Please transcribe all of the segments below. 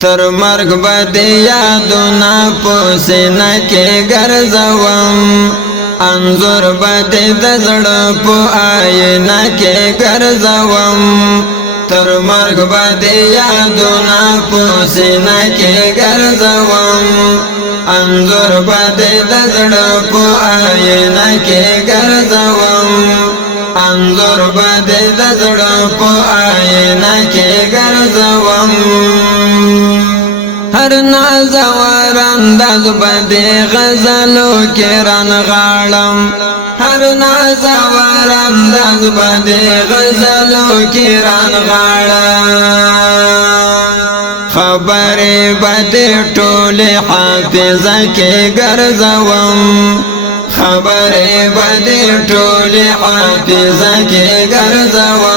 تر مرگ بدی یادونا پوسینا کی گرزوم انظر بدی دزڑ پو آئینا کی گرزوم تر مرگ بدی یادونا پوسینا کی گرزوم انظر بدی دزڑ پو آئینا کی گرزوم انظر بدی دزڑ پو آئینا کی گرزوم ہر نازور انداز بدی غزلو کی رن غاڑم ہر نازور انداز بدی غزلو کی رن غاڑم خبری بدی ٹولی حافظہ کی گرزوم خبری بدی ٹولی حافظہ کی گرزوم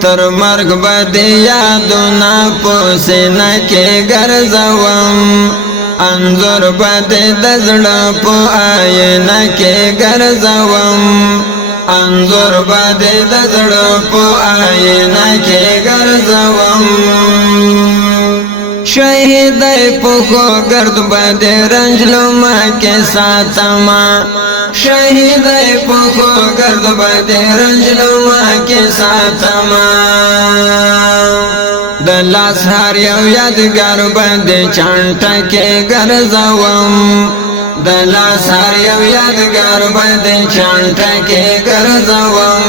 تر مرگ بدی یادونا پوسینا کی گرزوم انظر بدی دزڑ پو آئینا کی گرزوم انظر بدی دزڑ پو آئینا کی گرزوم شہید پخو گرد بدی رنجلوما کے ساتما شہید پخو گرد بدی رنجلوما کے ساتما دلاس ہر یو یادگار بدی چانٹا کے گرزوم دلاس ہر یو یادگار بدی چانٹا کے گرزوم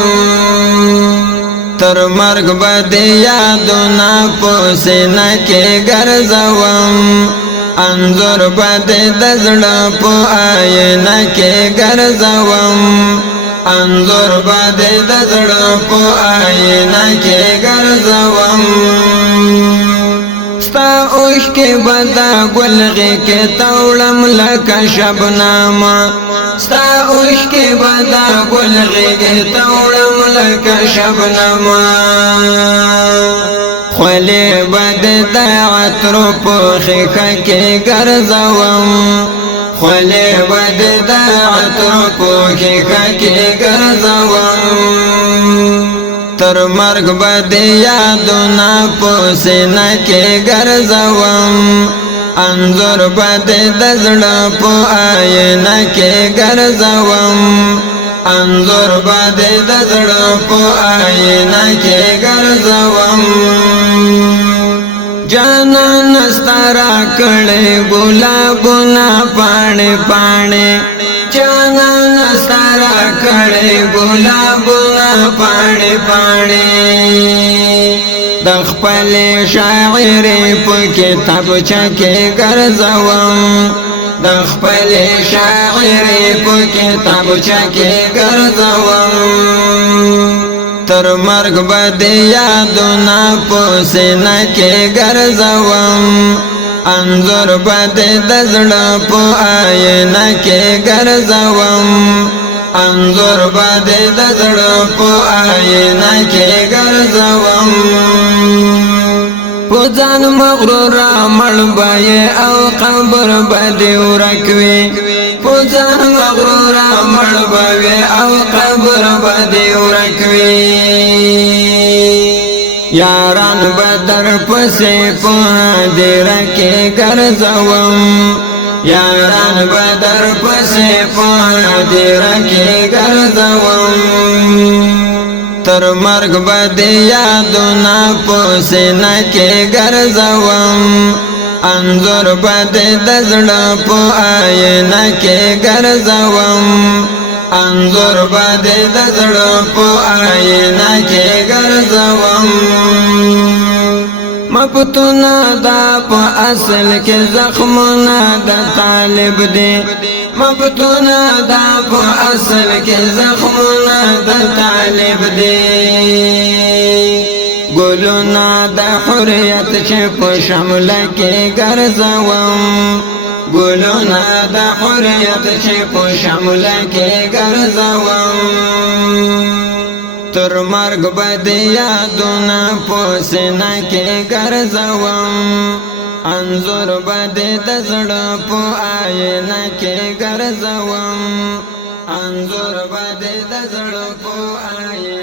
تر مرگ بدی یادونا پوسینا کی گرزوم انظر بدی دزڑ پو آئینا کی گرزوم انظر بدی دزڑ پو آئینا کی گرزوم ستا اوش کی بدا گلغی کی توڑم لکا شبنام ستا اوش کی بدا گلغی کی توڑم لکا شبنام خولی بد دا عطر پوخی کی گرزوم خولی بد دا عطر پوخی کی گرزوم تر مرگ بدی یادونا پوسینا کی گرزوم انظر بدی دزڑ پو آئینا کی گرزوم انظر بدی دزڑ پو آئینا کی گرزوم جانا نستارا کڑے گلابنا پانے پانے جانا نستارا کڑے گلابنا پانے پانے دخپل شاعر پو کتاب چکے گرزوم دخپل شاعر پو کتاب چکے گرزوم تر مرگ بدی یادونا پوسینا کی گرزوم انظر بدی دزڑ پو آئینا کی گرزوم انظر بدی دزڑ پو آئینا کی گرزوم پوزان مغرورا مڑ بائے او قبر بدی ورکوی پوزان مغرورا مڑ بائے او قبر بدی ورکوی یاران بدر پسی پہدر کی گرزوم یاران بدر پسی پہدر کی گرزوم تر مرگ بدی یادونا پوسینا کی گرزوم انظر بدی دزڑ پو آئینا کی گرزوم انظر بدی دزڑ پو آئینا کی گرزوم مپتونا دا پا اصل کے زخمنا دا طالب دے مپتونا دا پا اصل کے زخمنا دا طالب دے گلونا دا حریت چپ شمل کے گرزوم گلونا دا حریت چپ شمل کے گرزوم تر مرگ بدی یادونا پوسینا کی گرزوم انظر بدی دزڑ پو آئینا کی گرزوم انظر بدی دزڑ پو آئینا